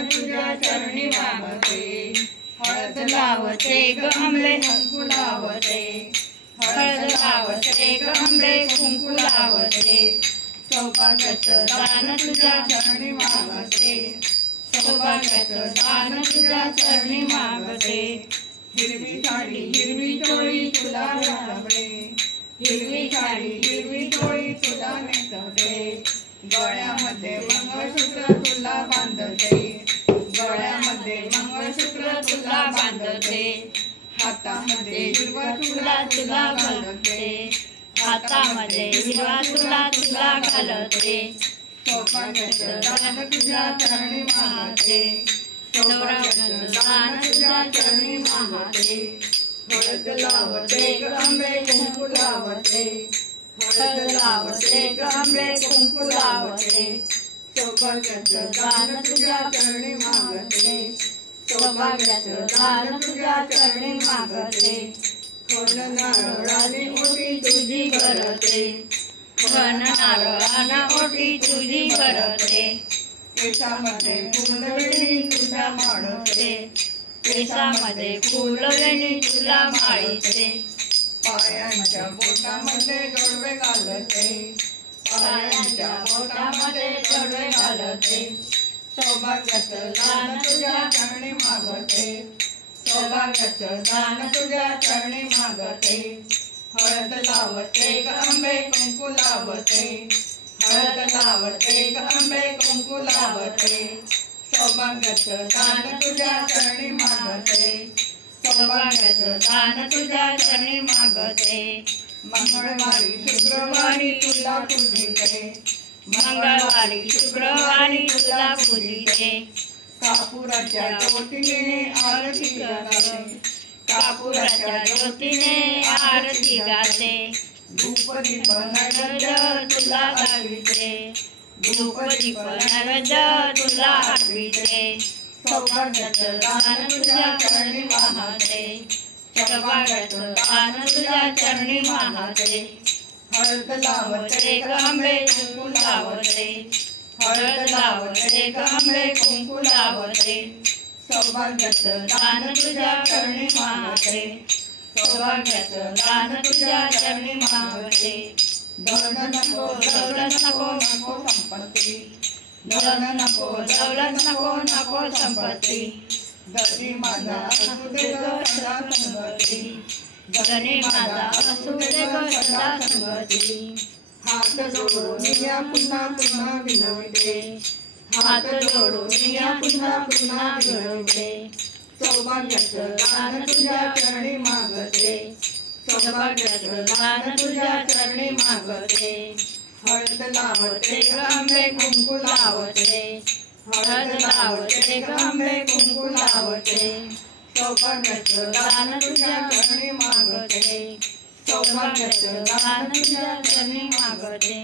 दान तुझ्या चरणी मागते। हळद लावते ग आंबे कुंकू लावते, हळद लावते ग आंबे कुंकू लावते। सौभाग्याचं दान तुझ्या चरणी मागते, सौभाग्याचं दान तुझ्या चरणी मागते। हिरवी साडी हिरवी चोळी तुला घालते, हिरवी साडी हिरवी चोळी तुला नेसवते। गळ्यामध्ये मंगळसूत्र तुला बांधते, गळ्यामध्ये मंगळसूत्र तुला बांधते। हातामध्ये हिरवा तुला तुला घालते, हातामध्ये हिरवा तुला तुला घालते। सौभाग्याचं दान तुझ्या चरणी मागते, सौभाग्याचं दान तुझ्या चरणी मागते। हळद लावते ग आंबे कुंकू लावते, हळद लावते ग आंबे कुंकू लावते। सौभाग्याचं दान तुझ्या चरणी मागते, सौभाग्याचं दान तुझ्या चरणी मागते। खण नारळाने ओटी तुझी भरते, खण नारळाने ओटी तुझी भरते। केसामध्ये फुलवेणी तुला माळते, केसामध्ये फुलवेणी तुला माळीते। पायांच्या बोटामध्ये जोडवे घालते, पायांच्या बोटामध्ये जोडवे घालते। सौभाग्याचं दान तुझ्या चरणी मागते, सौभाग्याचं दान तुझ्या चरणी मागते। हळद लावते ग आंबे कुंकू लावते, हळद लावते ग आंबे कुंकू लावते। सौभाग्याचं दान तुझ्या चरणी मागते, सौभाग्याचं दान तुझ्या चरणी मागते। मंगळवारी शुक्रवारी तुला पूजिते, मंगळवारी शुक्रवारी तुला पूजिते। कापुराच्या ज्योतीने आरती गाते, कापुराच्या ज्योतीने आरती गाते। धूप दीप नैवेद्य तुला दाविते, धूप दीप नैवेद्य तुला अर्पिते। सौभाग्याचं दान तुझ्या चरणी वाहते, सौभाग्याचं दान तुझ्या चरणी वाहते। हळद लावते ग आंबे कुंकू लावते, हळद लावते ग आंबे कुंकू लावते। सौभाग्याचं दान तुझ्या चरणी वाहते, सौभाग्याचं दान तुझ्या चरणी वाहते। धन नको दौलत नको नको संपत्ती, धन नको दौलत नको नको संपत्ती। धनी माझा असू दे ग सदा संगती, धनी माझा असू दे ग सदा संगती। हात जोडून या पुन्हा पुन्हा विनवते, हात जोडून या पुन्हा पुन्हा विनवते। सौभाग्याचं दान तुझ्या चरणी मागते, सौभाग्याचं दान तुझ्या चरणी मागते। हळद लावते ग आंबे कुंकू लावते, हळद लावते ग आंबे कुंकू लावते। सौभाग्याचं दान तुझ्या चरणी मागते, सौभाग्याचं दान तुझ्या चरणी मागते।